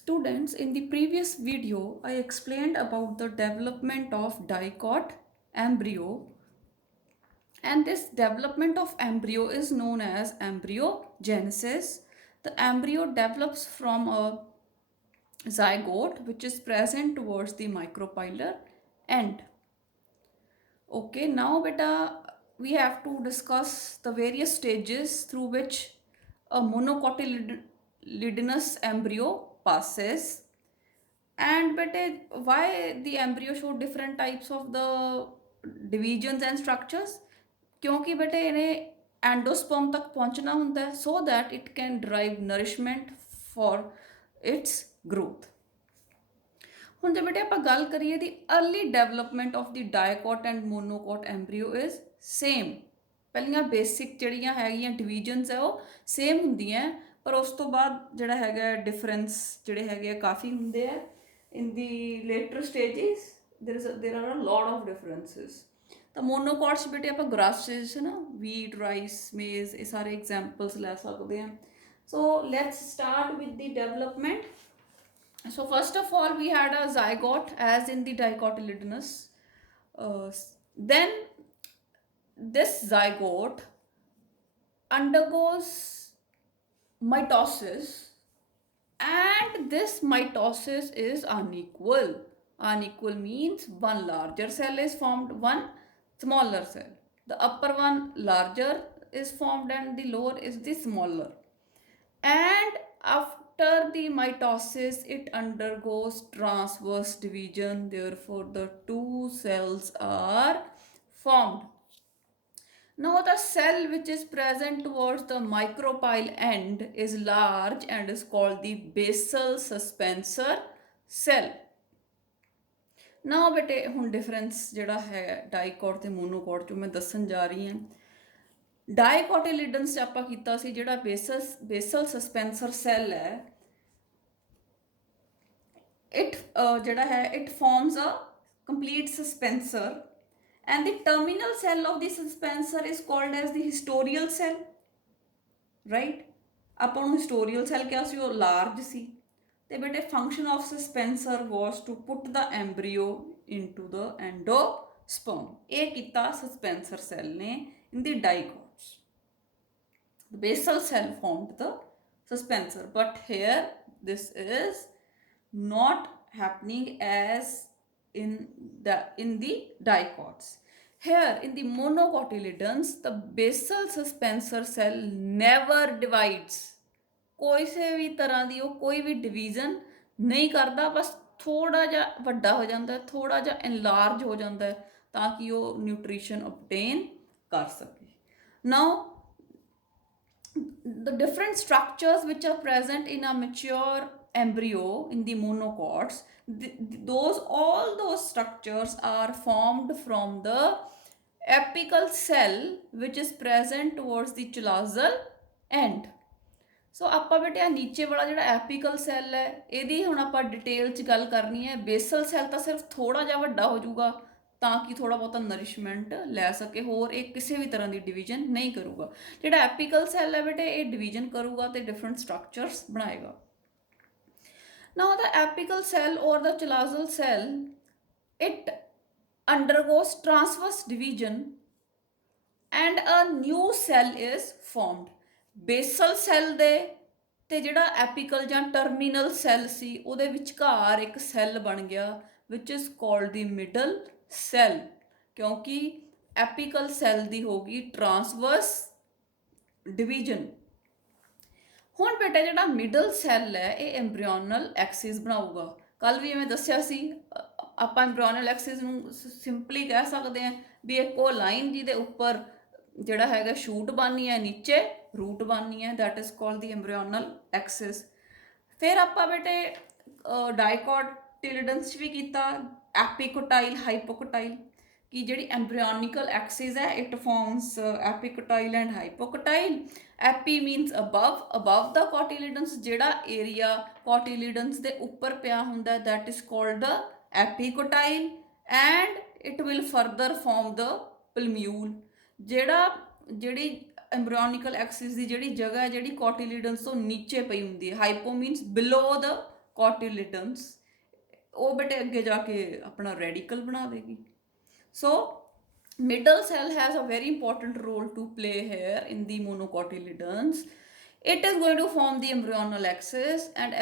Students, in the previous video, I explained about the development of dicot embryo, and this development of embryo is known as embryogenesis. The embryo develops from a zygote which is present towards the micropylar end. Okay, now beta, we have to discuss the various stages through which a monocotyledonous embryo passes. And but why the embryo show different types of the divisions and structures? क्योंकि बेटे इन्हें endosperm तक पहुंचना होता है so that it can derive nourishment for its growth. ਹੁਣ ਜੇ ਬੇਟੇ ਆਪਾਂ ਗੱਲ ਕਰੀਏ ਦੀ early development of the dicot and monocot embryo is same. ਪਹਿਲੀਆਂ ਬੇਸਿਕ ਜਿਹੜੀਆਂ ਹੈਗੀਆਂ ਡਿਵੀਜ਼ਨਸ ਹੈ ਉਹ ਸੇਮ ਹੁੰਦੀਆਂ, ਪਰ ਉਸ ਤੋਂ ਬਾਅਦ ਜਿਹੜਾ ਹੈਗਾ ਡਿਫਰੈਂਸ ਜਿਹੜੇ ਹੈਗੇ ਕਾਫੀ ਹੁੰਦੇ ਆ। in the later stages there are a lot of differences. ਤਾਂ ਮੋਨੋਕੋਟਸ ਬੇਟੇ ਆਪਾਂ ਗ੍ਰਾਸੇਸ ਨਾ ਵੀਟ ਰਾਈਸ ਮੇਜ਼ ਇਹ ਸਾਰੇ ਐਗਜ਼ਾਮਪਲਸ ਲੈ ਸਕਦੇ ਹਾਂ। So let's start with the development. So first of all we had a zygote as in the dicotyledonous. Then this zygote undergoes mitosis, and this mitosis is unequal. Unequal means one larger cell is formed, one smaller cell. The upper one larger is formed and the lower is the smaller. And after the mitosis it undergoes transverse division, therefore the two cells are formed. Now the cell which is present towards the micropyle end is large and is called the basal suspensor cell. Now बेटे ਹੁਣ difference ਜਿਹੜਾ ਹੈ ਡਾਈਕੋਟ ਤੇ ਮੋਨੋਕੋਟ ਜੋ ਮੈਂ ਦੱਸਣ ਜਾ ਰਹੀ ਹਾਂ। ਡਾਈਕੋਟਿਲਿਡਨਸ 'ਚ ਆਪਾਂ ਕੀਤਾ ਸੀ ਜਿਹੜਾ ਬੇਸਲ ਸਸਪੈਂਸਰ ਸੈੱਲ ਹੈ, ਇਟ ਜਿਹੜਾ ਹੈ it forms a complete suspensor and the terminal cell of the suspensor is called as the historial cell, right? ਆਪਾਂ ਨੂੰ historial cell ਕਿਹਾ ਸੀ, ਉਹ large ਸੀ ਤੇ ਬੇਟੇ function of suspensor was to put the embryo into the endosperm. ਇਹ ਕੀਤਾ suspensor cell ਨੇ in the dicots. The basal cell formed the suspensor, but here this is not happening as in the dicots. Here in the monocotyledons the basal suspensor cell never divides. कोई से भी तरह ਦੀ ਉਹ ਕੋਈ ਵੀ division ਨਹੀਂ ਕਰਦਾ, ਬਸ ਥੋੜਾ ਜਿਹਾ ਵੱਡਾ ਹੋ ਜਾਂਦਾ ਹੈ, ਥੋੜਾ ਜਿਹਾ ਇਨਲਾਰਜ ਹੋ ਜਾਂਦਾ ਹੈ ਤਾਂ ਕਿ ਉਹ ਨਿਊਟ੍ਰੀਸ਼ਨ obtain ਕਰ ਸਕੇ. Now the different structures which are present in a mature embryo in the monocots, all those structures are formed from the apical cell which is present towards the chalazal end. ਸੋ ਆਪਾਂ ਬੇਟੇ ਨੀਚੇ ਵਾਲਾ ਜਿਹੜਾ ਐਪੀਕਲ cell ਹੈ ਇਹਦੀ ਹੁਣ ਆਪਾਂ detail 'ਚ ਗੱਲ ਕਰਨੀ ਹੈ। ਬੇਸਲ ਸੈੱਲ ਤਾਂ ਸਿਰਫ ਥੋੜਾ ਜਿਹਾ ਵੱਡਾ ਹੋ ਜਾਊਗਾ ਤਾਂ ਕਿ ਥੋੜਾ ਬਹੁਤਾ ਨਰਿਸ਼ਮੈਂਟ ਲੈ ਸਕੇ, ਹੋਰ ਇਹ ਕਿਸੇ ਵੀ ਤਰ੍ਹਾਂ ਦੀ ਡਿਵੀਜ਼ਨ ਨਹੀਂ ਕਰੂਗਾ। ਜਿਹੜਾ ਐਪੀਕਲ ਸੈੱਲ ਹੈ ਬੇਟੇ ਇਹ ਡਿਵੀਜ਼ਨ ਕਰੂਗਾ ਤੇ ਡਿਫਰੈਂਟ ਸਟਰਕਚਰਸ ਬਣਾਏਗਾ। Now the apical cell or the chalazal cell, it undergoes transverse division and a new cell is formed. Basal cell ਦੇ ਤੇ ਜਿਹੜਾ ਐਪੀਕਲ ਜਾਂ ਟਰਮੀਨਲ ਸੈੱਲ ਸੀ ਉਹਦੇ ਵਿਚਕਾਰ ਇੱਕ ਸੈੱਲ ਬਣ ਗਿਆ which is called the middle cell, ਕਿਉਂਕਿ ਐਪੀਕਲ ਸੈੱਲ ਦੀ ਹੋਗੀ ਟਰਾਂਸਵਰਸ ਡਿਵੀਜ਼ਨ। ਹੁਣ ਬੇਟਾ ਜਿਹੜਾ ਮਿਡਲ ਸੈੱਲ ਹੈ ਇਹ ਐਮਬ੍ਰਿਓਨਲ ਐਕਸਿਸ ਬਣਾਊਗਾ। ਕੱਲ ਵੀ ਮੈਂ ਦੱਸਿਆ ਸੀ ਆਪਾਂ ਐਮਬ੍ਰਿਓਨਲ ਐਕਸਿਸ ਨੂੰ ਸਿੰਪਲੀ ਕਹਿ ਸਕਦੇ ਹਾਂ ਵੀ ਇੱਕੋ ਲਾਈਨ ਜਿਹਦੇ ਉੱਪਰ ਜਿਹੜਾ ਹੈਗਾ ਸ਼ੂਟ ਬਣਨੀ ਹੈ, ਨੀਚੇ रूट बननी है, that is called the embryonal axis. फिर ਆਪਾਂ ਬੇਟੇ ਡਾਈਕੋਟਿਲਿਡਨਸ ਵੀ ਕੀਤਾ ਐਪੀਕੋਟਾਈਲ ਹਾਈਪੋਕੋਟਾਈਲ ਕਿ ਜਿਹੜੀ ਐਮਬ੍ਰਿਓਨਿਕਲ ਐਕਸਿਸ ਹੈ it forms epicotyl and hypocotyl. Epi means above the cotyledons, ਜਿਹੜਾ ਏਰੀਆ ਕੋਟਿਲਿਡਨਸ ਦੇ ਉੱਪਰ ਪਿਆ ਹੁੰਦਾ that is called the epicotyl and it will further form the plumule. ਜਿਹੜੀ ਐਮਬ੍ਰਿਓਨਿਕਲ ਐਕਸਿਸ ਦੀ ਜਿਹੜੀ ਜਗ੍ਹਾ ਹੈ ਜਿਹੜੀ ਕੋਟਿਲਿਡਨਸ ਤੋਂ ਨੀਚੇ ਪਈ ਹੁੰਦੀ ਹੈ, ਹਾਈਪੋ ਮੀਨਸ ਬਿਲੋ ਦ ਕੋਟਿਲਿਡਨਸ, ਉਹ ਬੇਟੇ ਅੱਗੇ ਜਾ ਕੇ ਆਪਣਾ ਰੈਡੀਕਲ ਬਣਾ ਦੇਗੀ। ਸੋ middle cell has a very important role to play here in the monocotyledons. It is going to form the embryonal axis, and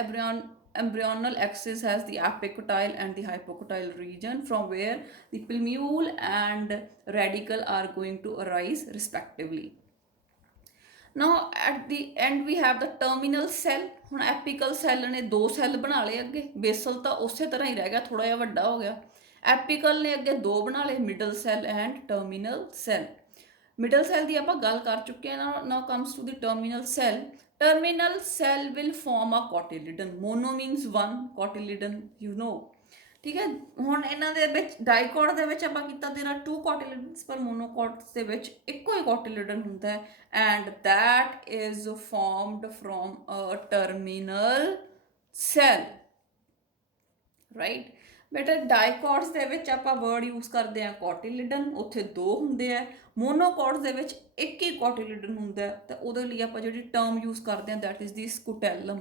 embryonal axis has the apicotyle and the hypocotyle region from where the plumule and radicle are going to arise respectively. Now at the end we have the terminal cell. ਹੁਣ ਐਪੀਕਲ cell ਨੇ ਦੋ cell ਬਣਾ ਲਏ ਅੱਗੇ, basal ਤਾਂ ਉਸੇ ਤਰ੍ਹਾਂ ਹੀ ਰਹਿ ਗਿਆ, ਥੋੜਾ ਜਿਹਾ ਵੱਡਾ ਹੋ ਗਿਆ। ਐਪੀਕਲ ਨੇ ਅੱਗੇ ਦੋ ਬਣਾ ਲਏ, middle cell and terminal cell. Middle cell ਦੀ ਆਪਾਂ ਗੱਲ ਕਰ ਚੁੱਕੇ ਹਾਂ। Now comes to the terminal cell. Terminal cell will form a cotyledon. Mono means one, cotyledon you know, ਠੀਕ ਹੈ। ਹੁਣ ਇਹਨਾਂ ਦੇ ਵਿੱਚ ਡਾਈਕੋਟ ਦੇ ਵਿੱਚ ਆਪਾਂ ਕੀਤਾ ਦੇਰ ਆਰ 2 ਕੋਟਿਲਿਡਨਸ, ਪਰ ਮੋਨੋਕੋਟਸ ਦੇ ਵਿੱਚ ਇੱਕੋ ਹੀ ਕੋਟਿਲਿਡਨ ਹੁੰਦਾ ਹੈ, and that is formed from a terminal cell, right? ਬੇਟਾ ਡਾਈਕੋਟਸ ਦੇ ਵਿੱਚ ਆਪਾਂ ਵਰਡ ਯੂਜ਼ ਕਰਦੇ ਹਾਂ ਕੋਟਿਲਿਡਨ, ਉੱਥੇ ਦੋ ਹੁੰਦੇ ਆ। ਮੋਨੋਕੋਟਸ ਦੇ ਵਿੱਚ ਇੱਕ ਹੀ ਕੋਟਿਲਿਡਨ ਹੁੰਦਾ ਹੈ, ਤਾਂ ਉਹਦੇ ਲਈ ਆਪਾਂ ਜਿਹੜੀ ਟਰਮ ਯੂਜ਼ ਕਰਦੇ ਹਾਂ ਦੈਟ ਇਜ਼ ਦੀ ਸਕੂਟੈਲਮ,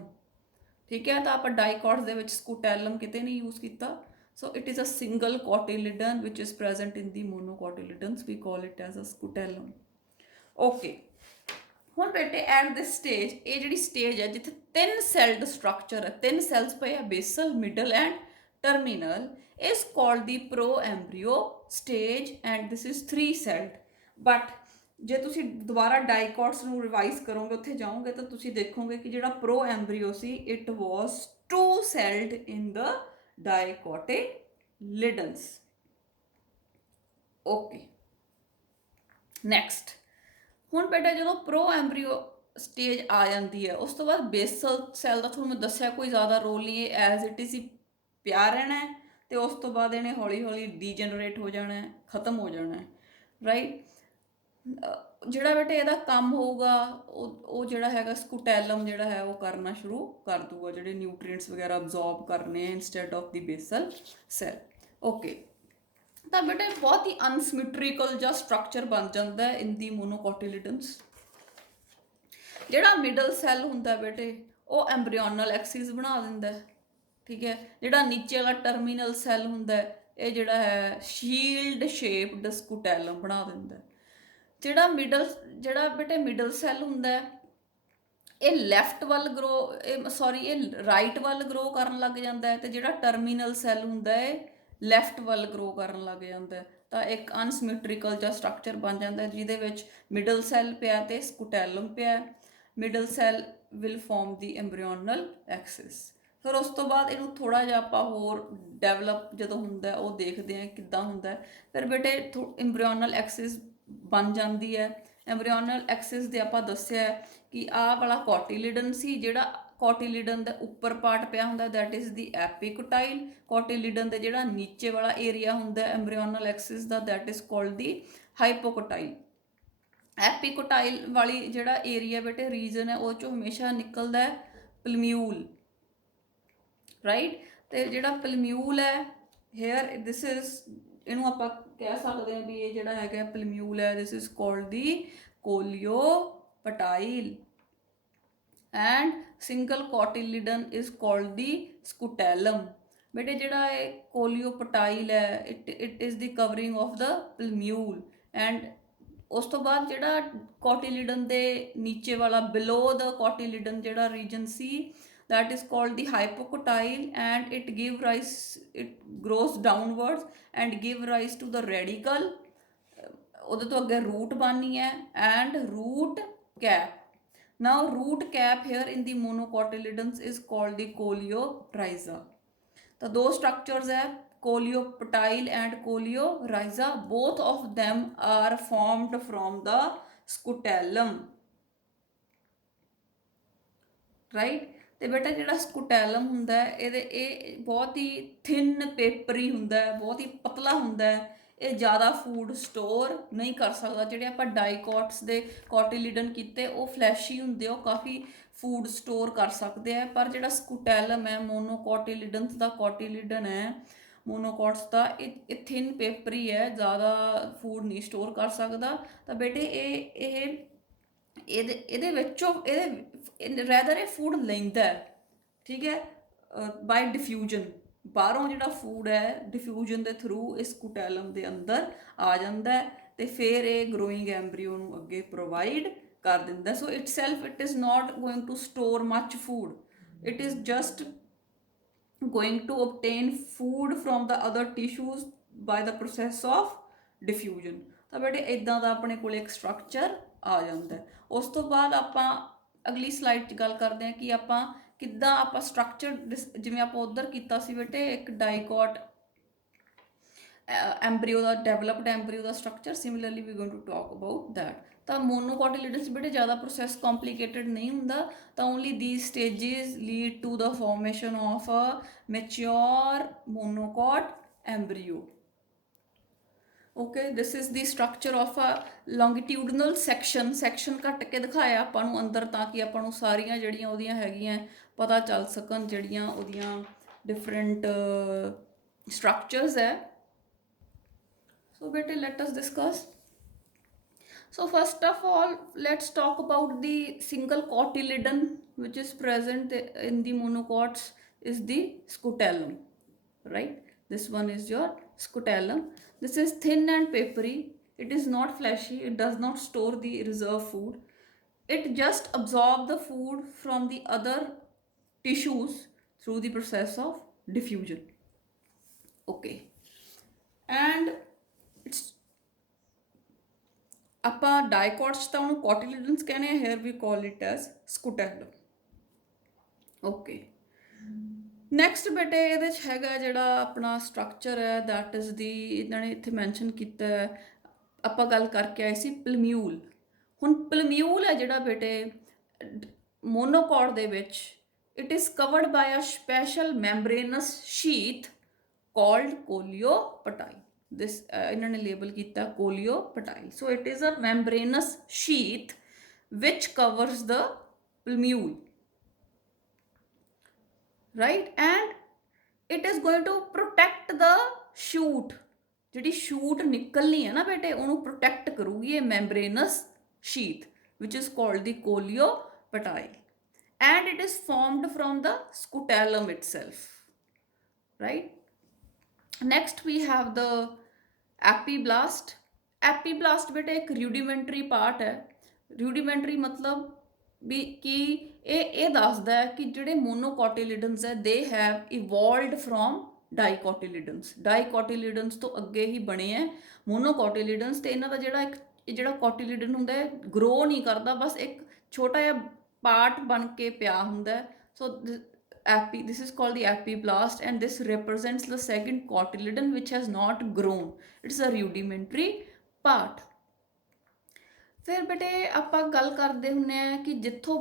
ਠੀਕ ਹੈ। ਤਾਂ ਆਪਾਂ ਡਾਈਕੋਟਸ ਦੇ ਵਿੱਚ ਸਕੂਟੈਲਮ ਕਿਤੇ ਨਹੀਂ ਯੂਜ਼ ਕੀਤਾ। So it is a single cotyledon which is present in the monocotyledons, we call it as a scutellum. Okay, ਹੁਣ ਬੇਟੇ ਐਟ ਦਿਸ ਸਟੇਜ, ਇਹ ਜਿਹੜੀ ਸਟੇਜ ਹੈ ਜਿੱਥੇ 3 ਸੈਲਡ ਸਟਰਕਚਰ ਹੈ, 3 ਸੈਲਸ ਪਏ ਆ, basal, middle and terminal, is called the pro-embryo stage, and this is 3 celled. But ਜੇ ਤੁਸੀਂ ਦੁਬਾਰਾ ਡਾਈਕੋਟਸ ਨੂੰ ਰਿਵਾਈਜ਼ ਕਰੋਗੇ, ਉੱਥੇ ਜਾਓਗੇ ਤਾਂ ਤੁਸੀਂ ਦੇਖੋਗੇ ਕਿ ਜਿਹੜਾ ਪ੍ਰੋ ਐਮਬ੍ਰੀਓ ਸੀ it was 2 celled in the dicotyledons. Okay, next. ਹੁਣ ਬੇਟਾ ਜਦੋਂ ਪ੍ਰੋ ਐਮਬ੍ਰੀਓ ਸਟੇਜ ਆ ਜਾਂਦੀ ਹੈ, ਉਸ ਤੋਂ ਬਾਅਦ ਬੇਸਲ ਸੈੱਲ ਦਾ ਤੁਹਾਨੂੰ ਮੈਂ ਦੱਸਿਆ ਕੋਈ ਜ਼ਿਆਦਾ ਰੋਲ ਨਹੀਂ ਹੈ, ਐਜ਼ ਇਟ ਇਜ਼ ਹੀ ਪਿਆ ਰਹਿਣਾ ਹੈ, ਅਤੇ ਉਸ ਤੋਂ ਬਾਅਦ ਇਹਨੇ ਹੌਲੀ ਹੌਲੀ ਡੀਜਨਰੇਟ ਹੋ ਜਾਣਾ ਹੈ, ਖਤਮ ਹੋ ਜਾਣਾ ਹੈ, ਰਾਈਟ। ਜਿਹੜਾ ਬੇਟੇ ਇਹਦਾ ਕੰਮ ਹੋਊਗਾ ਉਹ ਜਿਹੜਾ ਹੈਗਾ ਸਕੂਟੈਲਮ ਜਿਹੜਾ ਹੈ ਉਹ ਕਰਨਾ ਸ਼ੁਰੂ ਕਰ ਦੂਗਾ, ਜਿਹੜੇ ਨਿਊਟਰੀਐਂਟਸ ਵਗੈਰਾ ਅਬਜ਼ੌਰਬ ਕਰਨੇ ਆ instead of the basal cell. Okay, ਤਾਂ ਬੇਟੇ ਬਹੁਤ ਹੀ ਅਨਸਿਮੈਟ੍ਰੀਕਲ ਜਿਹਾ ਸਟਰਕਚਰ ਬਣ ਜਾਂਦਾ ਇਨ ਦੀ ਮੋਨੋਕੋਟਿਲਿਡਨਸ। ਜਿਹੜਾ ਮਿਡਲ ਸੈੱਲ ਹੁੰਦਾ ਬੇਟੇ ਉਹ ਐਮਬ੍ਰਿਓਨਲ ਐਕਸਿਸ ਬਣਾ ਦਿੰਦਾ, ਠੀਕ ਹੈ। ਜਿਹੜਾ ਨੀਚੇ ਵਾਲਾ ਟਰਮੀਨਲ ਸੈੱਲ ਹੁੰਦਾ ਇਹ ਜਿਹੜਾ ਹੈ ਸ਼ੀਲਡ ਸ਼ੇਪਡ ਸਕੂਟੈਲਮ ਬਣਾ ਦਿੰਦਾ। ਜਿਹੜਾ ਬੇਟੇ ਮਿਡਲ ਸੈੱਲ ਹੁੰਦਾ ਇਹ ਲੈਫਟ ਵੱਲ ਇਹ ਰਾਈਟ ਵੱਲ ਗਰੋ ਕਰਨ ਲੱਗ ਜਾਂਦਾ ਹੈ, ਤੇ ਜਿਹੜਾ ਟਰਮੀਨਲ ਸੈੱਲ ਹੁੰਦਾ ਇਹ ਲੈਫਟ ਵੱਲ ਗਰੋ ਕਰਨ ਲੱਗ ਜਾਂਦਾ। ਤਾਂ ਇੱਕ ਅਨਸਿਮੈਟ੍ਰੀਕਲ ਜਿਹਾ ਸਟਰਕਚਰ ਬਣ ਜਾਂਦਾ ਜਿਹਦੇ ਵਿੱਚ ਮਿਡਲ ਸੈੱਲ ਪਿਆ ਤੇ ਸਕੂਟੈਲਮ ਪਿਆ। Middle cell will farm the ਐਮਬ੍ਰਿਓਨਲ Axis. ਫਿਰ ਉਸ ਤੋਂ ਬਾਅਦ ਇਹਨੂੰ ਥੋੜ੍ਹਾ ਜਿਹਾ ਆਪਾਂ ਹੋਰ ਡਿਵੈਲਪ ਜਦੋਂ ਹੁੰਦਾ ਉਹ ਦੇਖਦੇ ਹਾਂ ਕਿੱਦਾਂ ਹੁੰਦਾ। ਫਿਰ ਬੇਟੇ ਐਮਬ੍ਰਿਓਨਲ ਐਕਸਿਸ ਬਣ ਜਾਂਦੀ ਹੈ। ਐਮਬ੍ਰਿਓਨਲ ਐਕਸਿਸ ਦੇ ਆਪਾਂ ਦੱਸਿਆ ਕਿ ਆਹ ਵਾਲਾ ਕੋਟਿਲਿਡਨ ਸੀ, ਜਿਹੜਾ ਕੋਟਿਲਿਡਨ ਦਾ ਉੱਪਰ ਪਾਰਟ ਪਿਆ ਹੁੰਦਾ ਦੈਟ ਇਜ਼ ਦੀ ਐਪੀਕੋਟਾਈਲ। ਕੋਟਿਲਿਡਨ ਦੇ ਜਿਹੜਾ ਨੀਚੇ ਵਾਲਾ ਏਰੀਆ ਹੁੰਦਾ ਐਮਬ੍ਰਿਓਨਲ ਐਕਸਿਸ ਦਾ that is called the hypocotyl. Epicotyl ਵਾਲੀ ਜਿਹੜਾ ਏਰੀਆ ਬੇਟੇ ਰੀਜਨ ਹੈ ਉਹ 'ਚੋਂ ਹਮੇਸ਼ਾ ਨਿਕਲਦਾ ਹੈ ਪਲਮਿਊਲ, ਰਾਈਟ। ਤੇ ਜਿਹੜਾ ਪਲਮਿਊਲ ਹੈ ਹੇਅਰ ਦਿਸ ਇਜ਼, ਇਹਨੂੰ ਆਪਾਂ ਕਹਿ ਸਕਦੇ ਹਾਂ ਵੀ ਇਹ ਜਿਹੜਾ ਹੈਗਾ ਪਲਮਿਊਲ ਹੈ this is called the coleoptile, and single cotyledon is called the scutellum. ਬੇਟੇ ਜਿਹੜਾ ਇਹ ਕੋਲੀਓਪਟਾਈਲ ਹੈ it is the covering of the plumule, and ਉਸ ਤੋਂ ਬਾਅਦ ਜਿਹੜਾ ਕੋਟਿਲਿਡਨ ਦੇ ਨੀਚੇ ਵਾਲਾ ਬਿਲੋ ਦ ਕੋਟਿਲਿਡਨ ਜਿਹੜਾ ਰੀਜਨ ਸੀ that is called the hypocotyle, and it grows downwards and give rise to the radicle. ਉਹਦੇ ਤੋਂ ਅੱਗੇ root ਬਣਨੀ ਹੈ and root cap. Now root cap here in the monocotyledons is called the coleorhiza. ਤਾਂ ਦੋ structures ਹੈ coleoptile and coleorhiza. Both of them are formed from the scutellum, right? ਤੇ ਬੇਟਾ ਜਿਹੜਾ ਸਕੂਟੈਲਮ ਹੁੰਦਾ ਇਹ ਬਹੁਤ ਹੀ ਥਿਨ ਪੇਪਰੀ ਹੁੰਦਾ, ਬਹੁਤ ਹੀ ਪਤਲਾ ਹੁੰਦਾ, ਇਹ ਜ਼ਿਆਦਾ ਫੂਡ ਸਟੋਰ ਨਹੀਂ ਕਰ ਸਕਦਾ। ਜਿਹੜੇ ਆਪਾਂ ਡਾਈਕੋਟਸ ਦੇ ਕੋਟਿਲਿਡਨ ਕੀਤੇ ਉਹ ਫਲੈਸ਼ੀ ਹੁੰਦੇ, ਉਹ ਕਾਫੀ ਫੂਡ ਸਟੋਰ ਕਰ ਸਕਦੇ ਆ, ਪਰ ਜਿਹੜਾ ਸਕੂਟੈਲਮ ਹੈ ਮੋਨੋਕੋਟਿਲਿਡਨਸ ਦਾ ਕੋਟਿਲਿਡਨ ਹੈ ਮੋਨੋਕੋਟਸ ਦਾ ਇਹ ਥਿਨ ਪੇਪਰੀ ਹੈ, ਜ਼ਿਆਦਾ ਫੂਡ ਨਹੀਂ ਸਟੋਰ ਕਰ ਸਕਦਾ। ਤਾਂ ਬੇਟੇ ਇਹਦੇ ਵਿੱਚੋਂ ਰੈਦਰ ਇਹ ਫੂਡ ਲੈਂਦਾ, ਠੀਕ ਹੈ। ਬਾਈ ਡਿਫਿਊਜ਼ਨ, ਬਾਹਰੋਂ ਜਿਹੜਾ ਫੂਡ ਹੈ ਡਿਫਿਊਜ਼ਨ ਦੇ ਥਰੂ ਇਸ ਸਕੂਟੈਲਮ ਦੇ ਅੰਦਰ ਆ ਜਾਂਦਾ ਹੈ ਤੇ ਫਿਰ ਇਹ ਗਰੋਇੰਗ ਐਮਬਰੀਓ ਨੂੰ ਅੱਗੇ ਪ੍ਰੋਵਾਈਡ ਕਰ ਦਿੰਦਾ। So itself it is not going to store much food, it is just going to obtain food from the other tissues by the process of diffusion। ਤਾਂ ਬੇਟੇ ਇਦਾਂ ਦਾ ਆਪਣੇ ਕੋਲ ਇੱਕ ਸਟਰਕਚਰ ਆ ਜਾਂਦਾ। ਉਸ ਤੋਂ ਬਾਅਦ ਆਪਾਂ ਅਗਲੀ ਸਲਾਈਡ 'ਚ ਗੱਲ ਕਰਦੇ ਹਾਂ ਕਿ ਆਪਾਂ ਕਿੱਦਾਂ ਆਪਾਂ ਸਟਰਕਚਰ, ਜਿਵੇਂ ਆਪਾਂ ਉੱਧਰ ਕੀਤਾ ਸੀ ਬੇਟੇ ਇੱਕ ਡਾਈਕੋਟ ਐਮਬਰੀਓ ਦਾ, ਡੈਵਲਪਡ ਐਮਬਰੀਓ ਦਾ structure, similarly we going to talk about that. ਤਾਂ ਮੋਨੋਕੋਟਿਲਿਡਨਸ ਬੇਟੇ ਜ਼ਿਆਦਾ ਪ੍ਰੋਸੈਸ ਕੰਪਲੀਕੇਟਡ ਨਹੀਂ ਹੁੰਦਾ, ਤਾਂ only these stages lead to the formation of a mature monocot embryo. Okay, this is the structure of a longitudinal section ਕੱਟ ਕੇ ਦਿਖਾਇਆ ਆਪਾਂ ਨੂੰ ਅੰਦਰ, ਤਾਂ ਕਿ ਆਪਾਂ ਨੂੰ ਸਾਰੀਆਂ ਜਿਹੜੀਆਂ ਉਹਦੀਆਂ ਹੈਗੀਆਂ ਪਤਾ ਚੱਲ ਸਕਣ, ਜਿਹੜੀਆਂ ਉਹਦੀਆਂ ਡਿਫਰੈਂਟ ਸਟਰਕਚਰਸ ਹੈ। So beta, let us discuss. So first of all, let's talk about the single cotyledon which is present in the monocots is the scutellum, right? This one is your scutellum. This is thin and papery. It is not fleshy. It does not store the reserve food. It just absorbs the food from the other tissues through the process of diffusion. Okay, and ਆਪਾਂ ਡਾਈਕੋਟਸ ਤਾਂ ਉਹਨੂੰ cotyledons ਕਹਿੰਦੇ ਆ, here we call it as scutellum. Okay, next ਬੇਟੇ ਇਹਦੇ 'ਚ ਹੈਗਾ ਜਿਹੜਾ ਆਪਣਾ ਸਟਰਕਚਰ ਹੈ, ਦੈਟ ਇਜ਼ ਦੀ, ਇਹਨਾਂ ਨੇ ਇੱਥੇ ਮੈਂਸ਼ਨ ਕੀਤਾ ਹੈ, ਆਪਾਂ ਗੱਲ ਕਰਕੇ ਆਏ ਸੀ ਪਲਮਿਊਲ। ਹੁਣ ਪਲਮਿਊਲ ਹੈ ਜਿਹੜਾ ਬੇਟੇ ਮੋਨੋਕੋਟ ਦੇ ਵਿੱਚ, it is covered by a special membranous sheath called coleoptile. this ਇਹਨਾਂ ਨੇ ਲੇਬਲ ਕੀਤਾ coleoptile. so it is a membranous sheath which covers the plumule, right, and it is going to protect the shoot। ਜਿਹੜੀ shoot ਨਿਕਲਣੀ ਹੈ ਨਾ ਬੇਟੇ, ਉਹਨੂੰ protect ਕਰੂਗੀ ਇਹ membranous sheath which is called the coleoptile, and it is formed from the scutellum itself, right? Next we have the epiblast. Epiblast बेटे एक rudimentary part है। रूडिमेंटरी मतलब भी कि ये दसदा है कि जिहड़े मोनोकोटिलिडन्स है दे हैव इवॉल्वड फ्रॉम डाइकोटिलिडन्स। डाइकोटिलिडन्स तो अगे ही बने हैं मोनोकोटिलिडन्स, तो इन्हां दा जिहड़ा कोटिलिडन हुंदा है ग्रो नहीं करता, बस एक छोटा जिहा पार्ट बन के पिया हुंदा है। सो this is called the epiblast, and this represents the second cotyledon which has not grown. It's a rudimentary part. फिर बेटे ਆਪਾਂ ਗੱਲ ਕਰਦੇ ਹੁੰਨੇ ਆ ਕਿ ਜਿੱਥੋਂ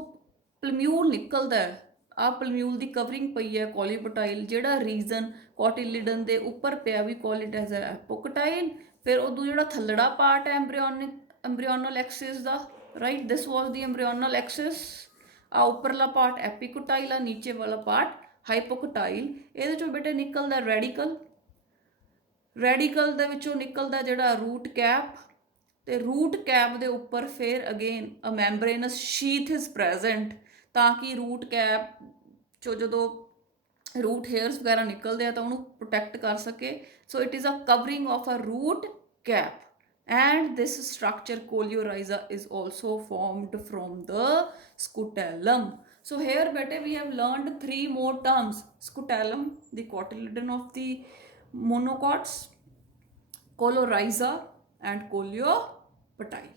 ਪਲਮਿਊਲ ਨਿਕਲਦਾ ਹੈ, ਆ ਪਲਮਿਊਲ ਦੀ ਕਵਰਿੰਗ ਪਈ ਹੈ ਕੋਲੀਓਪਟਾਈਲ, ਜਿਹੜਾ ਰੀਜਨ ਕੋਟਿਲਿਡਨ ਦੇ ਉੱਪਰ ਪਿਆ ਵੀ ਕਾਲ ਇਟ ਐਜ਼ ਐਪੋਕਟਾਈਲ। ਫਿਰ ਉਦੋਂ ਜਿਹੜਾ ਥੱਲੜਾ ਪਾਰਟ ਹੈ ਐਮਬ੍ਰਿਓਨਲ ਐਕਸਿਸ ਦਾ, ਰਾਈਟ, ਦਿਸ ਵਾਜ਼ ਦੀ ਐਮਬ੍ਰਿਓਨਲ ਐਕਸਿਸ। ਆ ਉੱਪਰਲਾ ਪਾਰਟ ਐਪੀਕੋਟਾਈਲ ਆ, ਨੀਚੇ ਵਾਲਾ ਪਾਰਟ ਹਾਈਪੋਕੋਟਾਈਲ। ਇਹਦੇ ਚੋਂ ਬੇਟੇ ਨਿਕਲਦਾ ਰੈਡੀਕਲ, ਰੈਡੀਕਲ ਦੇ ਵਿੱਚੋਂ ਨਿਕਲਦਾ ਜਿਹੜਾ ਰੂਟ ਕੈਪ, ਤੇ ਰੂਟ ਕੈਪ ਦੇ ਉੱਪਰ ਫਿਰ again a membranes ਸ਼ੀਥ is present, ਤਾਂ ਕਿ ਰੂਟ ਕੈਪ ਚੋਂ ਜਦੋਂ ਰੂਟ ਹੇਅਰਸ ਵਗੈਰਾ ਨਿਕਲਦੇ ਆ ਤਾਂ ਉਹਨੂੰ ਪ੍ਰੋਟੈਕਟ ਕਰ ਸਕੇ। So it is a covering of a root cap, and this structure coleorhiza is also formed from the scutellum. So here beta we have learned three more terms: scutellum, the cotyledon of the monocots, coleorhiza and coleoptile.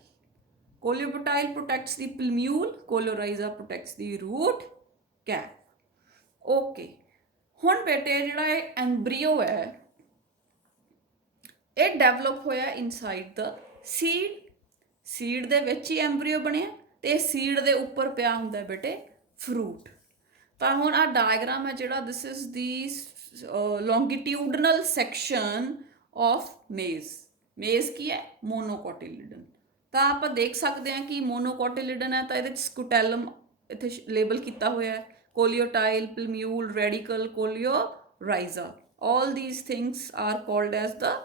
Coleoptile protects the plumule, coleorhiza protects the root cap. Okay, ਹੁਣ ਬੇਟੇ ਜਿਹੜਾ ਇਹ ਐਮਬਰੀਓ ਹੈ ਇਹ develop ਹੋਇਆ inside ਦ seed. Seed ਦੇ ਵਿੱਚ ਹੀ ਐਮਬਰੀਓ ਬਣਿਆ ਤੇ ਸੀਡ ਦੇ ਉੱਪਰ ਪਿਆ ਹੁੰਦਾ ਬੇਟੇ ਫਰੂਟ। ਤਾਂ ਹੁਣ ਆ ਡਾਇਗਰਾਮ ਹੈ ਜਿਹੜਾ, ਦਿਸ is the longitudinal section of ਮੇਜ਼। ਮੇਜ਼ ਕੀ ਹੈ? ਮੋਨੋਕੋਟਿਲਿਡਨ। ਤਾਂ ਆਪਾਂ ਦੇਖ ਸਕਦੇ ਹਾਂ ਕਿ ਮੋਨੋਕੋਟਿਲਿਡਨ ਹੈ ਤਾਂ ਇਹਦੇ 'ਚ ਸਕੂਟੈਲਮ ਇੱਥੇ ਲੇਬਲ ਕੀਤਾ ਹੋਇਆ ਹੈ, coleoptile, plumule, radicle, coleorhiza, all these things are called as the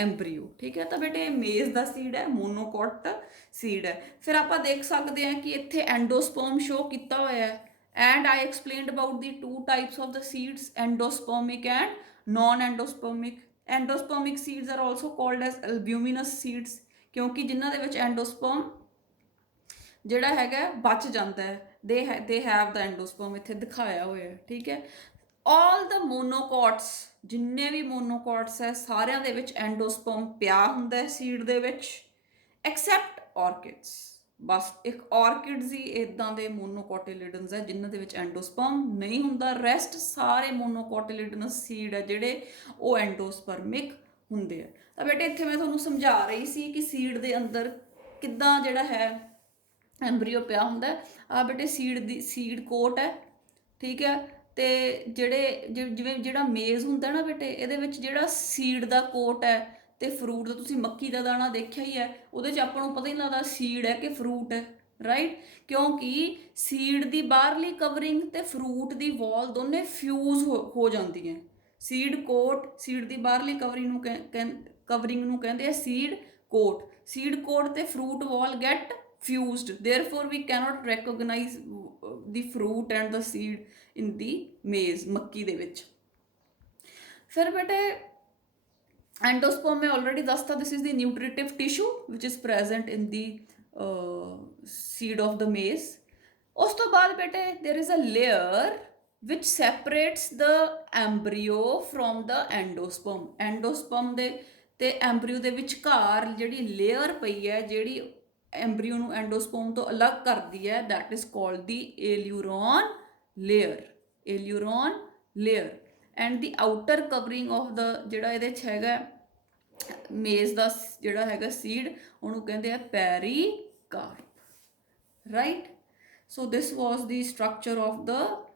embryo. ਠੀਕ ਹੈ, ਤਾਂ ਬੇਟੇ ਮੇਜ਼ ਦਾ ਸੀਡ ਹੈ, ਮੋਨੋਕੋਟ ਸੀਡ ਹੈ। ਫਿਰ ਆਪਾਂ ਦੇਖ ਸਕਦੇ ਹਾਂ ਕਿ ਇੱਥੇ ਐਂਡੋਸਪਰਮ ਸ਼ੋ ਕੀਤਾ ਹੋਇਆ ਹੈ। And I explained about the two types of the seeds, endospermic and non-endospermic. Endospermic seeds are also called as albuminous seeds, ਕਿਉਂਕਿ ਜਿਨ੍ਹਾਂ ਦੇ ਵਿੱਚ ਐਂਡੋਸਪਰਮ ਜਿਹੜਾ ਹੈਗਾ ਬਚ ਜਾਂਦਾ ਹੈ, ਦੇ ਹੈਵ ਦਾ ਐਂਡੋਸਪਰਮ ਇੱਥੇ ਦਿਖਾਇਆ ਹੋਇਆ ਹੈ, ਠੀਕ ਹੈ। ਆਲ ਦਾ ਮੋਨੋਕੋਟਸ, ਜਿੰਨੇ ਵੀ ਮੋਨੋਕੋਟਸ ਹੈ ਸਾਰਿਆਂ ਦੇ ਵਿੱਚ ਐਂਡੋਸਪਰਮ ਪਿਆ ਹੁੰਦਾ ਹੈ ਸੀਡ ਦੇ ਵਿੱਚ, ਐਕਸੈਪਟ ਔਰਕਿਡਸ। ਬਸ ਇੱਕ ਔਰਕਿਡਸ ਹੀ ਇਦਾਂ ਦੇ ਮੋਨੋਕੋਟਿਲਿਡਨਸ ਹੈ ਜਿਨ੍ਹਾਂ ਦੇ ਵਿੱਚ ਐਂਡੋਸਪਰਮ ਨਹੀਂ ਹੁੰਦਾ, ਰੈਸਟ ਸਾਰੇ ਮੋਨੋਕੋਟਿਲਿਡਨਸ ਸੀਡ ਹੈ ਜਿਹੜੇ ਉਹ ਐਂਡੋਸਪਰਮਿਕ ਹੁੰਦੇ ਆ। ਤਾਂ ਬੇਟੇ ਇੱਥੇ ਮੈਂ ਤੁਹਾਨੂੰ ਸਮਝਾ ਰਹੀ ਸੀ ਕਿ ਸੀਡ ਦੇ ਅੰਦਰ ਕਿੱਦਾਂ ਜਿਹੜਾ ਹੈ ਐਂਬਰੀਓ ਪਿਆ ਹੁੰਦਾ। ਆ ਬੇਟੇ ਸੀਡ ਕੋਟ ਹੈ, ਠੀਕ ਹੈ। ਤੇ ਜਿਵੇਂ ਜਿਹੜਾ ਮੇਜ਼ ਹੁੰਦਾ ਨਾ ਬੇਟੇ, ਇਹਦੇ ਵਿੱਚ ਜਿਹੜਾ ਸੀਡ ਦਾ ਕੋਟ ਹੈ ਤੇ ਫਰੂਟ ਦਾ, ਤੁਸੀਂ ਮੱਕੀ ਦਾ ਦਾਣਾ ਦੇਖਿਆ ਹੀ ਹੈ, ਉਹਦੇ 'ਚ ਆਪਾਂ ਨੂੰ ਪਤਾ ਹੀ ਨਹੀਂ ਲੱਗਦਾ ਸੀਡ ਹੈ ਕਿ ਫਰੂਟ ਹੈ, ਰਾਈਟ। ਕਿਉਂਕਿ ਸੀਡ ਦੀ ਬਾਹਰਲੀ ਕਵਰਿੰਗ ਤੇ ਫਰੂਟ ਦੀ ਵਾਲ ਦੋਨੇ ਫਿਊਜ਼ ਹੋ ਜਾਂਦੀਆਂ। ਸੀਡ ਕੋਟ, ਸੀਡ ਦੀ ਬਾਹਰਲੀ ਕਵਰਿੰਗ ਨੂੰ ਕਹਿੰਦੇ ਆ ਸੀਡ ਕੋਟ। ਸੀਡ ਕੋਟ ਤੇ fruit wall get fused, therefore we cannot recognize the fruit and the seed in the maize, ਮੱਕੀ ਦੇ ਵਿੱਚ। ਫਿਰ ਬੇਟੇ ਐਂਡੋਸਪਰਮ ਮੈਂ ਆਲਰੇਡੀ ਦੱਸਤਾ, this is the nutritive tissue which is present in the seed of the maize। ਉਸ ਤੋਂ ਬਾਅਦ ਬੇਟੇ there is a layer which separates the embryo from the endosperm। ਐਂਡੋਸਪਰਮ ਦੇ ਤੇ ਐਂਬਰੀਓ ਦੇ ਵਿਚਕਾਰ ਜਿਹੜੀ ਲੇਅਰ ਪਈ ਹੈ, ਜਿਹੜੀ ਐਂਬਰੀਓ ਨੂੰ ਐਂਡੋਸਪਰਮ ਤੋਂ ਅਲੱਗ ਕਰਦੀ ਹੈ, that is called the ਏਲਿਊਰੋਨ layer. ਏਲਿਊਰੋਨ layer and the outer covering of ਦਾ ਜਿਹੜਾ ਇਹਦੇ 'ਚ ਹੈਗਾ ਮੇਜ਼ ਦਾ ਜਿਹੜਾ ਹੈਗਾ ਸੀਡ, ਉਹਨੂੰ ਕਹਿੰਦੇ ਆ ਪੈਰੀਕਾਰਪ, right. So this was the structure of ਦਾ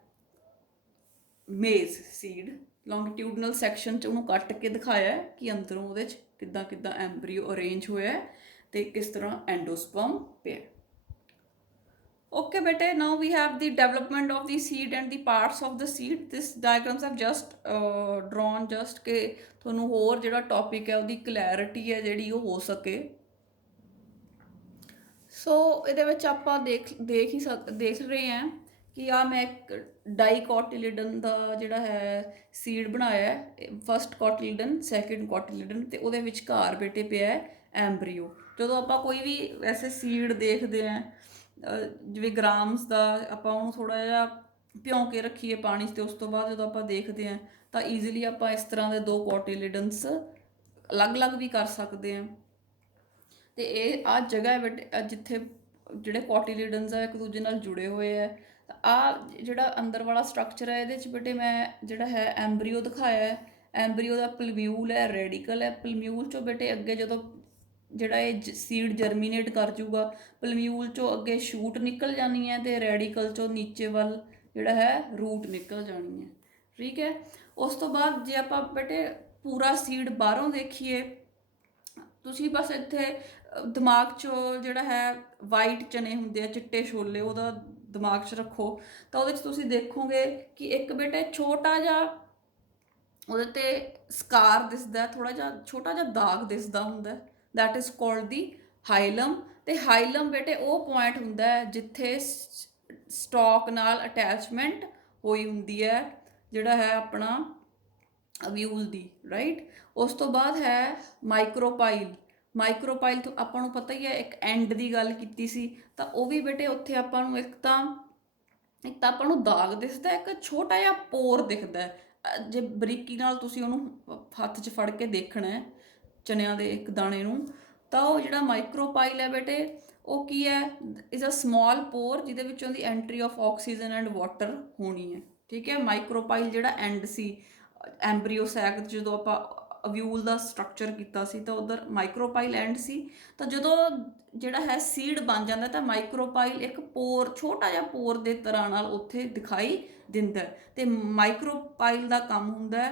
ਮੇਜ਼ ਸੀਡ। ਲੌਂਗੀਟਿਊਡਨਲ ਸੈਕਸ਼ਨ 'ਚ ਉਹਨੂੰ ਕੱਟ ਕੇ ਦਿਖਾਇਆ ਕਿ ਅੰਦਰੋਂ ਉਹਦੇ 'ਚ ਕਿੱਦਾਂ ਕਿੱਦਾਂ ਐਂਬਰੀਓ ਅਰੇਂਜ ਹੋਇਆ ਤੇ ਕਿਸ ਤਰ੍ਹਾਂ ਐਂਡੋਸਪਰਮ ਪਿਆ। Okay bete, now we have the development of the seed and the parts of the seed. This diagrams have just drawn just ਕਿ ਤੁਹਾਨੂੰ ਹੋਰ ਜਿਹੜਾ ਟੌਪਿਕ ਹੈ ਉਹਦੀ ਕਲੈਰਿਟੀ ਹੈ ਜਿਹੜੀ ਉਹ ਹੋ ਸਕੇ। ਸੋ ਇਹਦੇ ਵਿੱਚ ਆਪਾਂ ਦੇਖ ਰਹੇ ਹਾਂ ਕਿ ਆ ਮੈਂ ਇੱਕ ਡਾਈਕੋਟਿਲਿਡਨ ਦਾ ਜਿਹੜਾ ਹੈ ਸੀਡ ਬਣਾਇਆ ਹੈ, ਫਸਟ ਕੋਟਿਲਿਡਨ, ਸੈਕਿੰਡ ਕੋਟਿਲਿਡਨ, ਤੇ ਉਹਦੇ ਵਿਚਕਾਰ ਬੇਟੇ ਪਿਆ ਹੈ ਐਂਬਰੀਓ। ਜਦੋਂ ਆਪਾਂ ਕੋਈ ਵੀ ਵੈਸੇ ਸੀਡ ਦੇਖਦੇ ਹਾਂ, ਜਿਵੇਂ ਗ੍ਰਾਮਸ ਦਾ, ਆਪਾਂ ਉਹਨੂੰ ਥੋੜ੍ਹਾ ਜਿਹਾ ਭਿਉਂ ਕੇ ਰੱਖੀਏ ਪਾਣੀ 'ਚ, ਅਤੇ ਉਸ ਤੋਂ ਬਾਅਦ ਜਦੋਂ ਆਪਾਂ ਦੇਖਦੇ ਹਾਂ ਤਾਂ ਈਜ਼ੀਲੀ ਆਪਾਂ ਇਸ ਤਰ੍ਹਾਂ ਦੇ ਦੋ ਕੋਟਿਲਿਡਨਸ ਅਲੱਗ-ਅਲੱਗ ਵੀ ਕਰ ਸਕਦੇ ਹਾਂ। ਅਤੇ ਇਹ ਆਹ ਜਗ੍ਹਾ ਹੈ ਬੇਟੇ ਜਿੱਥੇ ਜਿਹੜੇ ਕੋਟਿਲਿਡਨਸ ਆ ਇੱਕ ਦੂਜੇ ਨਾਲ ਜੁੜੇ ਹੋਏ ਹੈ। ਆਹ ਜਿਹੜਾ ਅੰਦਰ ਵਾਲਾ ਸਟਰਕਚਰ ਹੈ ਇਹਦੇ 'ਚ ਬੇਟੇ ਮੈਂ ਜਿਹੜਾ ਹੈ ਐਂਬਰੀਓ ਦਿਖਾਇਆ ਹੈ। ਐਂਬਰੀਓ ਦਾ ਪਲਮਿਊਲ ਹੈ, ਰੈਡੀਕਲ ਹੈ। ਪਲਮਿਊਲ 'ਚੋਂ ਬੇਟੇ ਅੱਗੇ ਜਦੋਂ ਜਿਹੜਾ ਇਹ ਸੀਡ ਜਰਮੀਨੇਟ ਕਰ ਜੂਗਾ, ਪਲਮਿਊਲ 'ਚੋਂ ਅੱਗੇ ਸ਼ੂਟ ਨਿਕਲ ਜਾਣੀ ਹੈ ਅਤੇ ਰੈਡੀਕਲ 'ਚੋਂ ਨੀਚੇ ਵੱਲ ਜਿਹੜਾ ਹੈ ਰੂਟ ਨਿਕਲ ਜਾਣੀ ਹੈ, ਠੀਕ ਹੈ। ਉਸ ਤੋਂ ਬਾਅਦ ਜੇ ਆਪਾਂ ਬੇਟੇ ਪੂਰਾ ਸੀਡ ਬਾਹਰੋਂ ਦੇਖੀਏ, ਤੁਸੀਂ ਬਸ ਇੱਥੇ ਦਿਮਾਗ 'ਚ ਜਿਹੜਾ ਹੈ ਵਾਈਟ ਚਨੇ ਹੁੰਦੇ ਆ, ਚਿੱਟੇ ਛੋਲੇ, ਉਹਦਾ ਦਿਮਾਗ 'ਚ ਰੱਖੋ ਤਾਂ ਉਹਦੇ 'ਚ ਤੁਸੀਂ ਦੇਖੋਗੇ ਕਿ ਇੱਕ ਬੇਟੇ ਛੋਟਾ ਜਿਹਾ ਉਹਦੇ 'ਤੇ ਸਕਾਰ ਦਿਸਦਾ, ਥੋੜ੍ਹਾ ਜਿਹਾ ਛੋਟਾ ਜਿਹਾ ਦਾਗ ਦਿਸਦਾ ਹੁੰਦਾ, ਦੈਟ ਇਜ਼ ਕਾਲਡ ਦੀ ਹਾਈਲਮ। ਅਤੇ ਹਾਈਲਮ ਬੇਟੇ ਉਹ ਪੁਆਇੰਟ ਹੁੰਦਾ ਹੈ ਜਿੱਥੇ ਸਟਾਕ ਨਾਲ ਅਟੈਚਮੈਂਟ ਹੋਈ ਹੁੰਦੀ ਹੈ ਜਿਹੜਾ ਹੈ ਆਪਣਾ ਅਵਿਊਲ ਦੀ, ਰਾਈਟ। ਉਸ ਤੋਂ ਬਾਅਦ ਹੈ ਮਾਈਕਰੋਪਾਈਲ। ਮਾਈਕਰੋਪਾਈਲ ਤੋਂ ਆਪਾਂ ਨੂੰ ਪਤਾ ਹੀ ਹੈ, ਇੱਕ ਐਂਡ ਦੀ ਗੱਲ ਕੀਤੀ ਸੀ, ਤਾਂ ਉਹ ਵੀ ਬੇਟੇ ਉੱਥੇ ਆਪਾਂ ਨੂੰ ਇੱਕ ਤਾਂ ਆਪਾਂ ਨੂੰ ਦਾਗ ਦਿਖਦਾ, ਇੱਕ ਛੋਟਾ ਜਿਹਾ ਪੋਰ ਦਿਖਦਾ। ਜੇ ਬਰੀਕੀ ਨਾਲ ਤੁਸੀਂ ਉਹਨੂੰ ਹੱਥ 'ਚ ਫੜ ਕੇ ਦੇਖਣਾ ਹੈ ਚਨਿਆਂ ਦੇ ਇੱਕ ਦਾਣੇ ਨੂੰ, ਤਾਂ ਉਹ ਜਿਹੜਾ ਮਾਈਕਰੋਪਾਈਲ ਹੈ ਬੇਟੇ ਉਹ ਕੀ ਹੈ, ਇਜ਼ ਅ ਸਮਾਲ ਪੋਰ ਜਿਹਦੇ ਵਿੱਚੋਂ ਦੀ entry of oxygen and water ਹੋਣੀ ਹੈ, ਠੀਕ ਹੈ। ਮਾਈਕਰੋਪਾਈਲ ਜਿਹੜਾ ਐਂਡ ਸੀ ਐਂਬਰੀਓ ਸੈਕ, ਜਦੋਂ ਆਪਾਂ ਅਵਿਊਲ ਦਾ ਸਟਰਕਚਰ ਕੀਤਾ ਸੀ ਤਾਂ ਉਧਰ ਮਾਈਕਰੋਪਾਈਲ ਐਂਡ ਸੀ। ਤਾਂ ਜਦੋਂ ਜਿਹੜਾ ਹੈ ਸੀਡ ਬਣ ਜਾਂਦਾ ਤਾਂ ਮਾਈਕਰੋਪਾਈਲ ਇੱਕ ਪੋਰ, ਛੋਟਾ ਜਿਹਾ ਪੋਰ ਦੇ ਤਰ੍ਹਾਂ ਨਾਲ ਉੱਥੇ ਦਿਖਾਈ ਦਿੰਦਾ। ਅਤੇ ਮਾਈਕਰੋਪਾਈਲ ਦਾ ਕੰਮ ਹੁੰਦਾ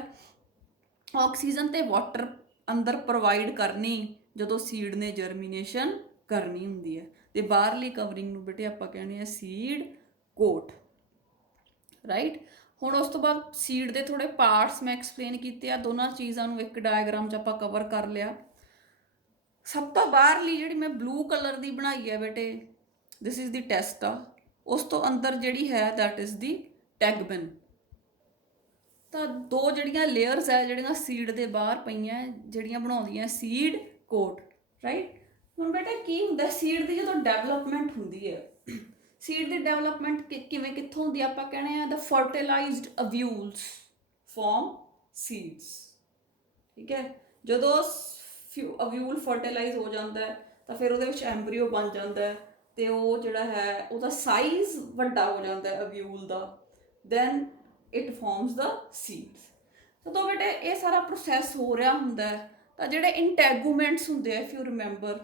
ਆਕਸੀਜਨ ਅਤੇ ਵਾਟਰ ਅੰਦਰ ਪ੍ਰੋਵਾਈਡ ਕਰਨੀ ਜਦੋਂ ਸੀਡ ਨੇ ਜਰਮੀਨੇਸ਼ਨ ਕਰਨੀ ਹੁੰਦੀ ਹੈ। ਅਤੇ ਬਾਹਰਲੀ ਕਵਰਿੰਗ ਨੂੰ ਬੇਟੇ ਆਪਾਂ ਕਹਿੰਦੇ ਹਾਂ ਸੀਡ ਕੋਟ, ਰਾਈਟ। ਹੁਣ ਉਸ ਤੋਂ ਬਾਅਦ ਸੀਡ ਦੇ ਥੋੜ੍ਹੇ ਪਾਰਟਸ ਮੈਂ ਐਕਸਪਲੇਨ ਕੀਤੇ ਆ, ਦੋਨਾਂ ਚੀਜ਼ਾਂ ਨੂੰ ਇੱਕ ਡਾਇਗਰਾਮ 'ਚ ਆਪਾਂ ਕਵਰ ਕਰ ਲਿਆ। ਸਭ ਤੋਂ ਬਾਹਰਲੀ ਜਿਹੜੀ ਮੈਂ ਬਲੂ ਕਲਰ ਦੀ ਬਣਾਈ ਹੈ ਬੇਟੇ, ਦਿਸ ਇਜ਼ ਦੀ ਟੈਸਟਾ, ਉਸ ਤੋਂ ਅੰਦਰ ਜਿਹੜੀ ਹੈ that is the tegmen। ਤਾਂ ਦੋ ਜਿਹੜੀਆਂ ਲੇਅਰਸ ਹੈ ਜਿਹੜੀਆਂ ਸੀਡ ਦੇ ਬਾਹਰ ਪਈਆਂ ਜਿਹੜੀਆਂ ਬਣਾਉਂਦੀਆਂ ਸੀਡ ਕੋਟ, ਰਾਈਟ। ਹੁਣ ਬੇਟਾ ਕੀ ਹੁੰਦਾ ਸੀਡ ਦੀ ਜਦੋਂ ਡਿਵੈਲਪਮੈਂਟ ਹੁੰਦੀ ਹੈ, ਸੀਡ ਦੀ ਡਿਵੈਲਪਮੈਂਟ ਕਿਵੇਂ ਕਿੱਥੋਂ ਹੁੰਦੀ ਆਪਾਂ ਕਹਿੰਦੇ ਆ ਦ ਫਰਟੀਲਾਈਜ਼ਡ ਓਵਿਊਲਸ ਫॉर्म ਸੀਡਸ, ਠੀਕ ਹੈ। ਜਦੋਂ ਓਵਿਊਲ ਫਰਟੀਲਾਈਜ਼ ਹੋ ਜਾਂਦਾ ਹੈ ਤਾਂ ਫਿਰ ਉਹਦੇ ਵਿੱਚ ਐਂਬਰੀਓ ਬਣ ਜਾਂਦਾ ਹੈ ਤੇ ਉਹ ਜਿਹੜਾ ਹੈ ਉਹਦਾ ਸਾਈਜ਼ ਵੱਡਾ ਹੋ ਜਾਂਦਾ ਹੈ ਓਵਿਊਲ ਦਾ, then it forms the seeds. ਜਦੋਂ ਬੇਟੇ ਇਹ ਸਾਰਾ ਪ੍ਰੋਸੈਸ ਹੋ ਰਿਹਾ ਹੁੰਦਾ ਹੈ ਤਾਂ ਜਿਹੜੇ ਇੰਟੈਗੂਮੈਂਟਸ ਹੁੰਦੇ ਆ ਇਫ ਯੂ ਰਿਮੈਂਬਰ,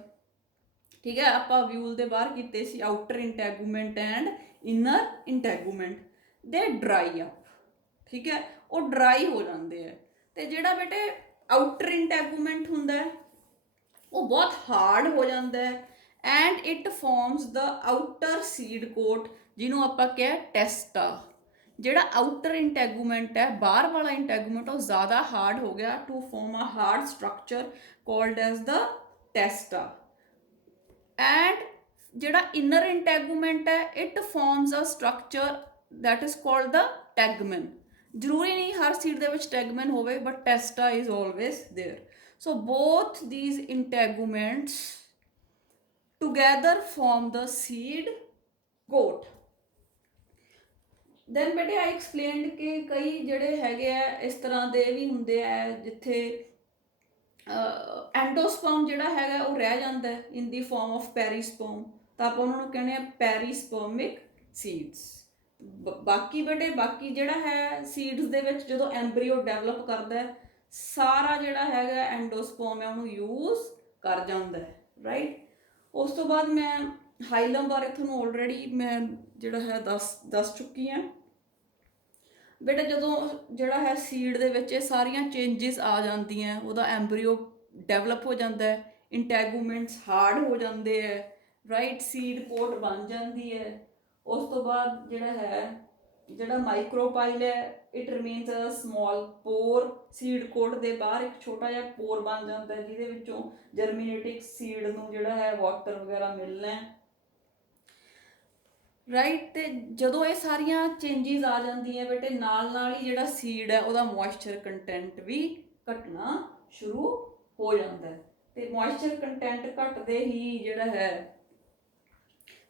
ਠੀਕ ਹੈ, ਆਪਾਂ ਓਵਿਊਲ ਦੇ ਬਾਹਰ ਕੀਤੇ ਸੀ ਆਊਟਰ ਇੰਟੈਗੂਮੈਂਟ ਐਂਡ ਇਨਰ ਇੰਟੈਗੂਮੈਂਟ, ਦੇ ਡਰਾਈ ਅਪ, ਠੀਕ ਹੈ, ਉਹ ਡਰਾਈ ਹੋ ਜਾਂਦੇ ਆ। ਤੇ ਜਿਹੜਾ ਬੇਟੇ ਆਊਟਰ ਇੰਟੈਗੂਮੈਂਟ ਹੁੰਦਾ ਹੈ ਉਹ ਬਹੁਤ ਹਾਰਡ ਹੋ ਜਾਂਦਾ ਹੈ and it forms the outer seed coat ਜਿਹਨੂੰ ਆਪਾਂ ਕਿਹਾ ਟੈਸਟਾ। ਜਿਹੜਾ ਆਊਟਰ ਇੰਟੈਗੂਮੈਂਟ ਹੈ ਬਾਹਰ ਵਾਲਾ ਇੰਟੈਗੂਮੈਂਟ ਉਹ ਜ਼ਿਆਦਾ ਹਾਰਡ ਹੋ ਗਿਆ to form a hard structure called as the testa. And ਜਿਹੜਾ ਇਨਰ ਇੰਟੈਗੂਮੈਂਟ ਹੈ it forms a structure that is called the tegmen। ਜ਼ਰੂਰੀ ਨਹੀਂ ਹਰ ਸੀਡ ਦੇ ਵਿੱਚ ਟੈਗਮਨ ਹੋਵੇ but ਟੈਸਟਾ is always there। so both these integuments together form the seed coat। then ਬੇਟੇ I explained ਕਿ ਕਈ ਜਿਹੜੇ ਹੈਗੇ ਆ ਇਸ ਤਰ੍ਹਾਂ ਦੇ ਵੀ ਹੁੰਦੇ ਆ ਜਿੱਥੇ ਐਂਡੋਸਪਰਮ ਜਿਹੜਾ ਹੈਗਾ ਉਹ ਰਹਿ ਜਾਂਦਾ ਹੈ ਇਨ ਦੀ ਫॉर्म ਆਫ ਪੈਰੀਸਪਰਮ, ਤਾਂ ਆਪਾਂ ਉਹਨਾਂ ਨੂੰ ਕਹਿੰਦੇ ਆ ਪੈਰੀਸਪਰਮਿਕ ਸੀਡਸ। ਬਾਕੀ ਬੇਟੇ ਬਾਕੀ ਜਿਹੜਾ ਹੈ ਸੀਡਸ ਦੇ ਵਿੱਚ ਜਦੋਂ ਐਂਬਰੀਓ ਡਿਵੈਲਪ ਕਰਦਾ ਹੈ ਸਾਰਾ ਜਿਹੜਾ ਹੈਗਾ ਐਂਡੋਸਪਰਮ ਹੈ ਉਹਨੂੰ ਯੂਜ਼ ਕਰ ਜਾਂਦਾ ਹੈ, ਰਾਈਟ। ਉਸ ਤੋਂ ਬਾਅਦ ਮੈਂ ਹਾਈਲਮ ਬਾਰੇ ਤੁਹਾਨੂੰ ਆਲਰੇਡੀ ਮੈਂ ਜਿਹੜਾ ਹੈ ਦੱਸ ਚੁੱਕੀ ਹਾਂ ਬੇਟਾ। ਜਦੋਂ ਜਿਹੜਾ ਹੈ ਸੀਡ ਦੇ ਵਿੱਚ ਇਹ ਸਾਰੀਆਂ ਚੇਂਜਿਸ ਆ ਜਾਂਦੀਆਂ ਉਹਦਾ ਐਂਬਰੀਓ ਡਿਵੈਲਪ ਹੋ ਜਾਂਦਾ ਹੈ, ਇੰਟੈਗੂਮੈਂਟਸ ਹਾਰਡ ਹੋ ਜਾਂਦੇ ਹੈ, ਰਾਈਟ, ਸੀਡ ਕੋਟ ਬਣ ਜਾਂਦੀ ਹੈ। ਉਸ ਤੋਂ ਬਾਅਦ ਜਿਹੜਾ ਮਾਈਕਰੋਪਾਈਲ ਹੈ it remains a small pore, seed coat ਦੇ ਬਾਹਰ ਇੱਕ ਛੋਟਾ ਜਿਹਾ ਪੋਰ ਬਣ ਜਾਂਦਾ ਹੈ ਜਿਹਦੇ ਵਿੱਚੋਂ ਜਰਮੀਨੇਟਿਕ ਸੀਡ ਨੂੰ ਜਿਹੜਾ ਹੈ ਵਾਟਰ ਵਗੈਰਾ ਮਿਲਣਾ ਹੈ, ਰਾਈਟ। ਤੇ ਜਦੋਂ ਇਹ ਸਾਰੀਆਂ ਚੇਂਜਿਸ ਆ ਜਾਂਦੀਆਂ ਬੇਟੇ ਨਾਲ ਨਾਲ ਹੀ ਜਿਹੜਾ ਸੀਡ ਹੈ ਉਹਦਾ ਮੋਇਸਚਰ ਕੰਟੈਂਟ ਵੀ ਘਟਣਾ ਸ਼ੁਰੂ ਹੋ ਜਾਂਦਾ ਹੈ। ਤੇ ਮੋਇਸਚਰ ਕੰਟੈਂਟ ਘਟਦੇ ਹੀ